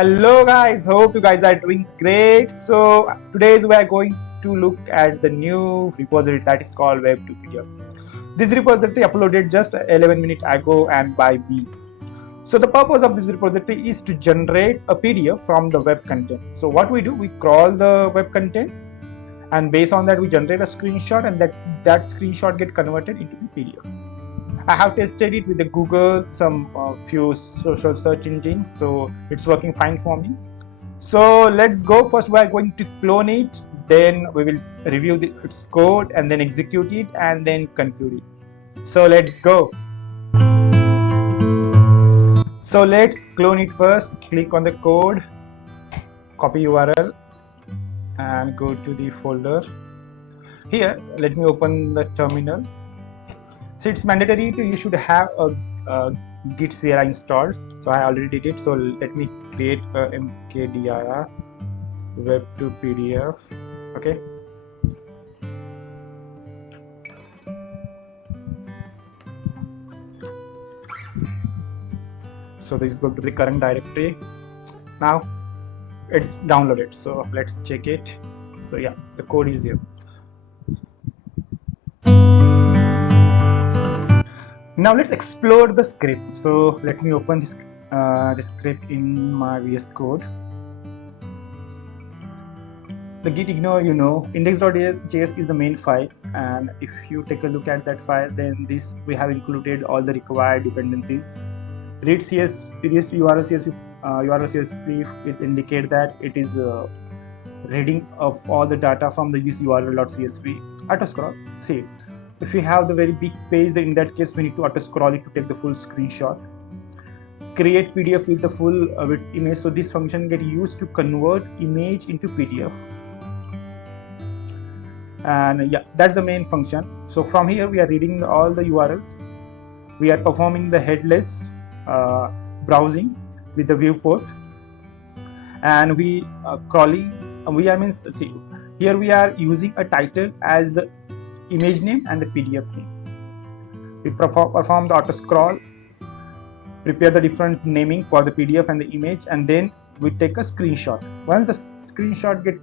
Hello guys, hope you guys are doing great. So today we are going to look at the new repository that is called Web to PDF. This repository uploaded just 11 minutes ago and by me. So the purpose of this repository is to generate a PDF from the web content. So what we do, we crawl the web content and based on that we generate a screenshot, and that screenshot get converted into the PDF. I have tested it with the Google, some few social search engines, so it's working fine for me. So let's go. First we are going to clone it, then we will review its code and then execute it and then conclude it. So let's go. So let's clone it first. Click on the code, copy URL and go to the folder. Here let me open the terminal. So it's mandatory you should have a git CLI installed. So I already did it. So let me create a mkdir web to PDF. Okay. So this is going to the current directory. Now it's downloaded. So let's check it. So yeah, the code is here. Now let's explore the script. So let me open this script in my VS Code. The git ignore, index.js is the main file, and if you take a look at that file, then we have included all the required dependencies. Read URL CSV, it indicate that it is reading of all the data from the use URL.csv. Auto scroll, see. If you have the very big page, then in that case we need to auto scroll it to take the full screenshot. Create PDF with the full width image. So this function get used to convert image into PDF. And yeah, that's the main function. So from here we are reading all the URLs. We are performing the headless browsing with the viewport, and we are crawling. Here we are using a title as the image name and the PDF name. We perform the auto scroll, prepare the different naming for the PDF and the image, and then we take a screenshot. Once the screenshot get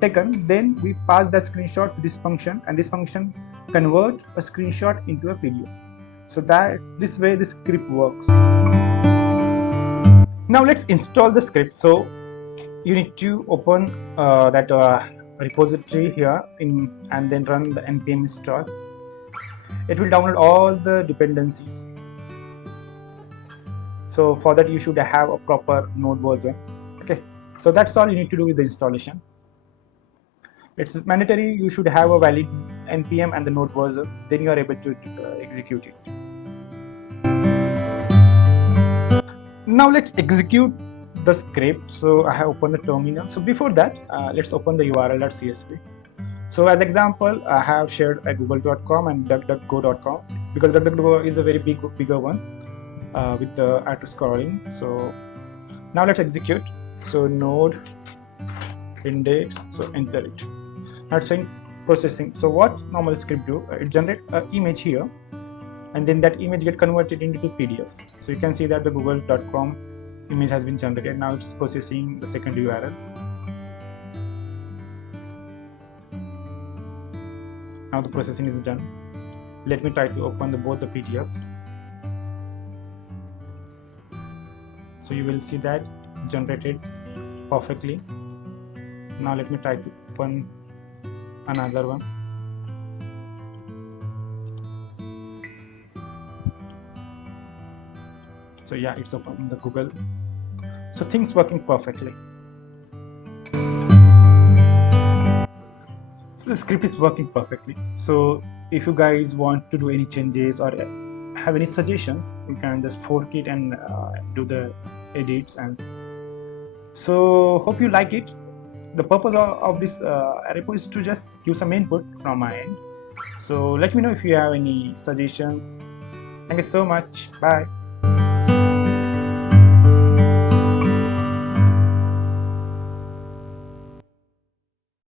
taken, then we pass the screenshot to this function, and this function convert a screenshot into a PDF. So that this way the script works. Now let's install the script. So you need to open that repository here and then run the npm install. It will download all the dependencies. So for that you should have a proper Node version. Okay, so that's all you need to do with the installation. It's mandatory you should have a valid npm and the Node version, then you are able to execute it. Now let's execute the script. So I have opened the terminal. So before that, let's open the url.csv. So as example, I have shared a google.com and duckduckgo.com because duckduckgo is a very bigger one with the auto scrolling. So now let's execute. So node index, so enter it. Now it's saying processing. So what normal script do? It generate an image here, and then that image get converted into PDF. So you can see that the google.com image has been generated. Now it's processing the second URL. Now the processing is done. Let me try to open both the PDFs. So you will see that generated perfectly. Now let me try to open another one. So yeah, it's open in the Google. So things working perfectly. So the script is working perfectly. So if you guys want to do any changes or have any suggestions, you can just fork it and do the edits. And so hope you like it. The purpose of this repo is to just give some input from my end. So let me know if you have any suggestions. Thank you so much. Bye.